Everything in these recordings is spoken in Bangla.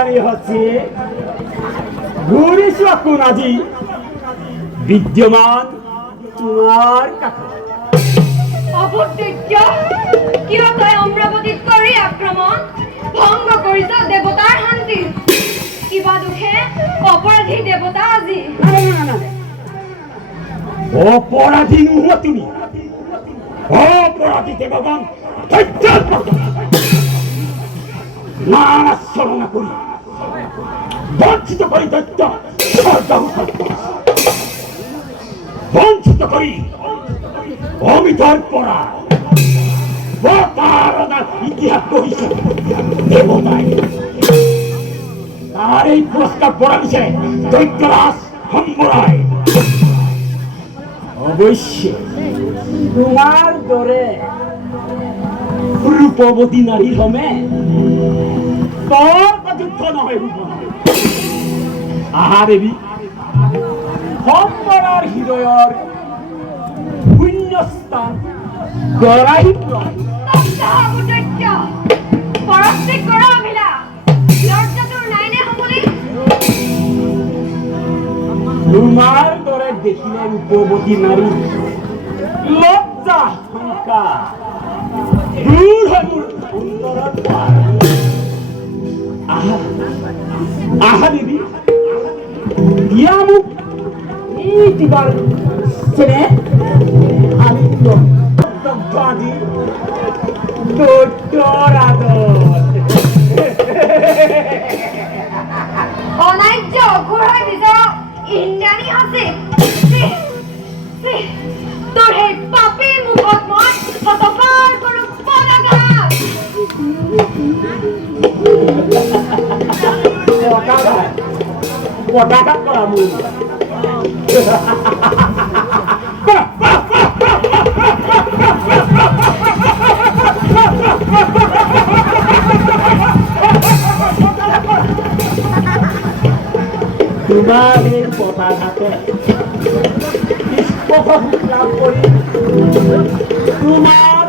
জানি হচ্ছে ঘুরে কোন আজি বিদ্যমান তোমার কাছে অপূর্য কিয় তই অমৰাৱতীত কৰি আক্ৰমণ ভংগ কৰিছ দেৱতাৰ শান্তি কিবা দুখে অপৰাধী দেৱতা আজি অপরাধী নোহোৱা তুমি অপরাধী দেবগণ নারাচরণা করি বঞ্চিত করি দৈত্য বঞ্চিত করি অমিতর পড়া প্রতারণার ইতিহাস কহিছে দেবতায় তার এই পুরস্কার পড়া দিছে দৈত্যরাজ হম্বরায় অবশ্য তোমার দরে রূপবতী নারী হমে তোর যুদ্ধ নহয় রূপ আহা দেবী হম্বরার হৃদয়ৰ শূন্যস্থান গৰাই তোমার দরে দেখিলে রূপবতী নারী লজ্জা শঙ্কা দূর হবুর অন্তরত আহা দেবী দিয়া মোক এই দিবার ছেড়ে আমি দগ্ধ আদি তোর আদর অনার্য ঘোড়ায় বিজয় ইন্দ্রাণী আছে তোর হে পাপী মুখত মই হতবাৰ কৰো পদাঘাত পদাঘাত কৰা মোৰ তোমার এই পদাঘাতে লাভ করি তোমার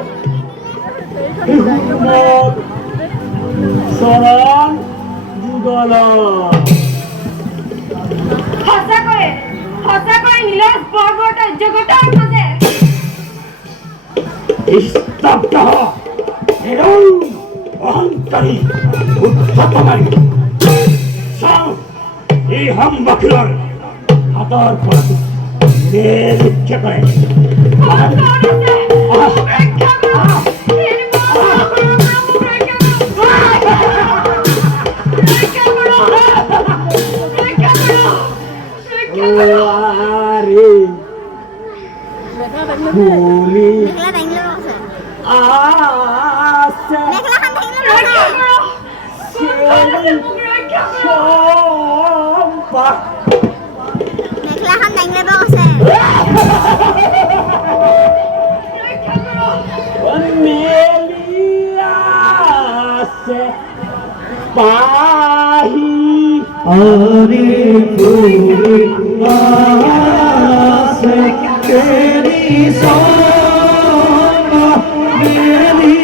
চরণ যুগল সঁচাকৈ নীৰজ বৰবৰ্তা জগতৰ মাজে স্তব্ধ অহংকাৰী উদ্ধতমাৰী এই হম্বকিলৰ হাতৰ পৰা নিক্ষে কৰে পাহি আরে ফুলে আসে তেরি সোনা মেরি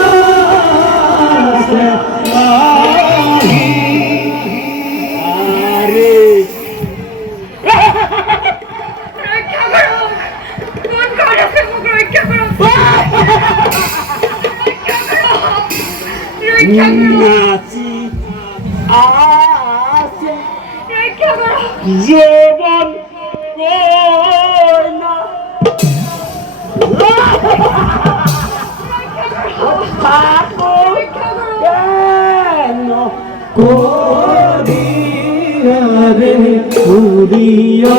আসে পাহি আরে ৰক্ষা কৰক কোন কৰিছে মোক ৰক্ষা কৰক নাচি আছে ৰক্ষা কৰক জীবন কইনা ঠাকুর কেন করিয়ারে উড়িয়াছে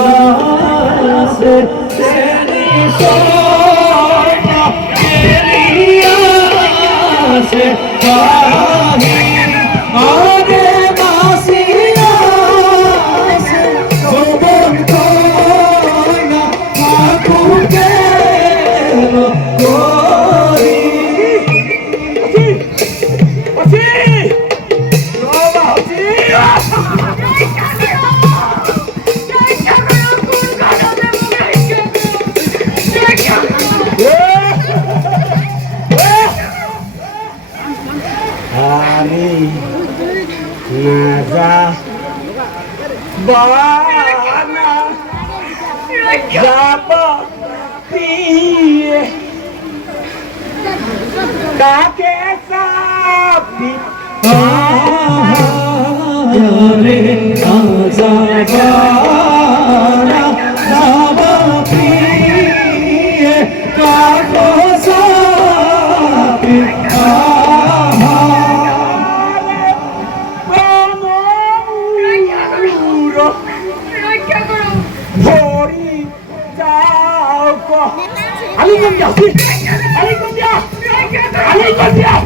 তেরি সোনা কেরিয়াছে পাহি আরে বাসিয়াছে জীবন কইনা ঠাকুর কেন করি আমি বানা যাব পিয়ে কাকে সাপি রে আজাবানা সাবা প্রিয়ে কাকো সাপি রক্ষা করো ভরি যাও আলি কোন যাও আলি কোন যাও আলি কোন যাও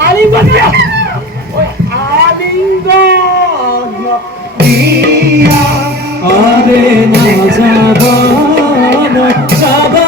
আলি কোন যাও ওই আলিঙ্গন দিয়া আরে না যাবানা সাবা